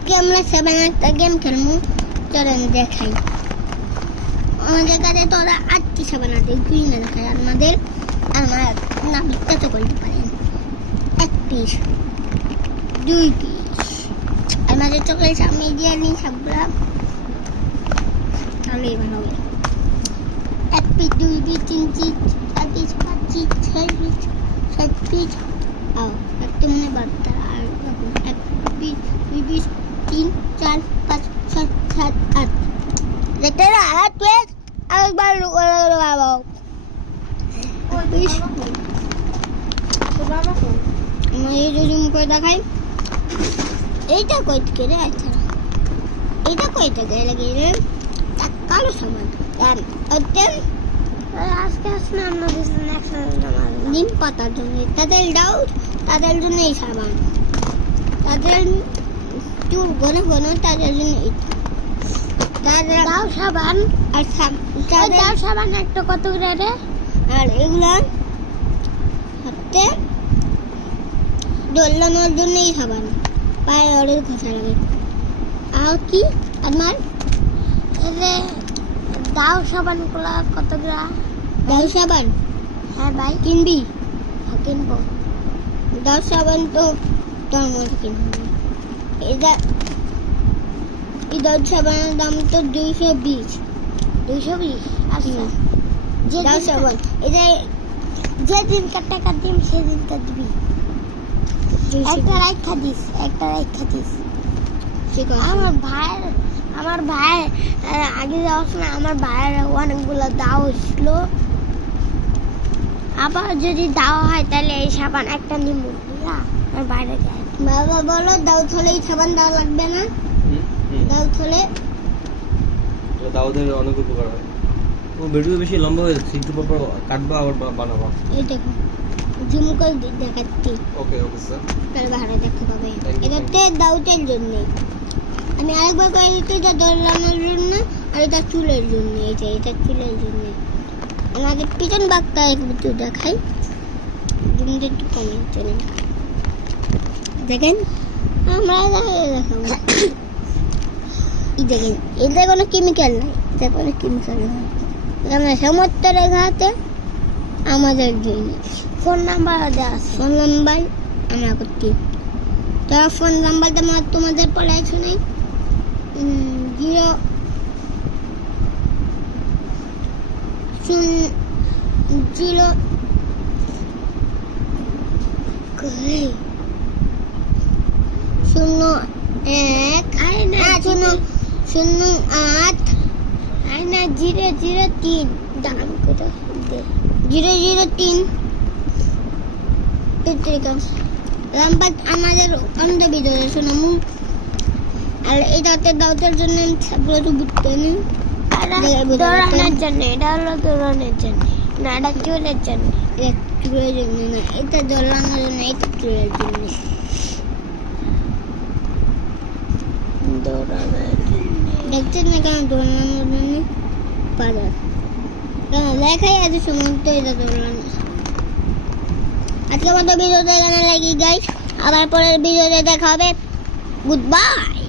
আজকে আমরা 7 একটা গেম খেলবো, চলেন দেখাই। আমাদের কাছে তো 8টি 7 আছে, গ্রিন দেখাই আমাদের। আমার না বিখ্যাত করতে পারেন 1 পিস 2 পিস আমাদের চকলেট সামনে দিয়ে নিই সবগুলা, তাহলেই ভালো হবে। 1 piece 2 piece 3 piece 4 piece 5 piece 6 piece 7 piece একটু মনে বাড়তা। আর 1 পিস 2 পিস 3 4 5 6 7 8 দেখতে না 8 পিস আরেকবার বাবা এই জুম করে দেখাই। এইটা কই থেকে রে? আচ্ছা এইটা কই থেকে লাগিয়ে কালো সাবান আজকে আসলে আমরা নিম পাতার জন্য, তাদের ডাউট তাদের জন্য এই সাবান, তাদের চুল ঘন ঘন তাদের জন্য তাদের দাও সাবান। আর দাও সাবান একটা কত করে রে? আর এগুলা হাতে দোলানোর জন্য এই সাবান, পায়ে অনেক ঘষা লাগে। আর কি আমার দাও সাবান গুলা কত গ্রা? দাও সাবান হ্যাঁ ভাই কিনবি? কিনবো। দাও সাবান তো তোর মধ্যে কিনবো। এটা এই দাও সাবানের দাম তো 220। 220 আচ্ছা। যে দাও সাবান এটা যেদিন টাকা দিম সেদিন কা দিবি। একটা রাখা দিস, একটা রাখা দিস। আমার ভাই আগে যাওয়ার সময় আমার ভাইয়ের অনেকগুলো দাও ছিল। আবার যদি দাও হয় তাহলে এই সাবান একটা নিব আর বাইরে যায়। বাবা বলো দাও থলে এই সাবান দেওয়া লাগবে না? দাও থলে দাও দিলে অনেক উপকার হয়। ও ভিডিও বেশি লম্বা হয়ে যাচ্ছে, একটু পর কাটবা আবার বানাবা। এই দেখো জুম করে দেখাচ্ছি। ওকে ওকে স্যার, তাহলে ভালো দেখতে পাবে। এটাতে দাউতের জন্য আমি আরেকবার করে দিতে, এটা দোলানোর জন্য আর এটা চুলের জন্য। এটা চুলের জন্য। আমাদের পিছন বাগটা একটু দেখাই, জুমটা একটু কমে চলে দেখেন। আমরা দেখাবো দেখেন, এটা কোনো কেমিক্যাল নাই, এটা কোনো কেমিক্যাল নাই। আমরা সমস্ত রেখাতে আমাদের জন্য ফোন নাম্বার দেওয়া আছে। ফোন নাম্বার আমরা করছি, তারা ফোন নাম্বারটা তোমাদের পড়ে আছে নাই? 0 0 0 1 0 8 003 দাম করে 003 নাম্বার আমাদের অন্ধ ভিতরে শোনামু। আর এইটাতে দাউতের জন্য সবগুলো তো বুঝতে নেই, দৌড়ানোর জন্য। এটা হলো দৌড়ানোর জন্য না, এটা চুলের জন্য। চুলের জন্য না, এটা দৌড়ানোর জন্য, এটা চুলের জন্য। দৌড়ানোর জন্য দেখছেন না কেন? দৌড়ানোর জন্য পারার কেন লেখাই আছে সমস্ত এটা দৌড়ানো। আজকে মতো ভিডিওটা এখানে লাগি গাইস, আবার পরের ভিডিওতে দেখা হবে। Good bye.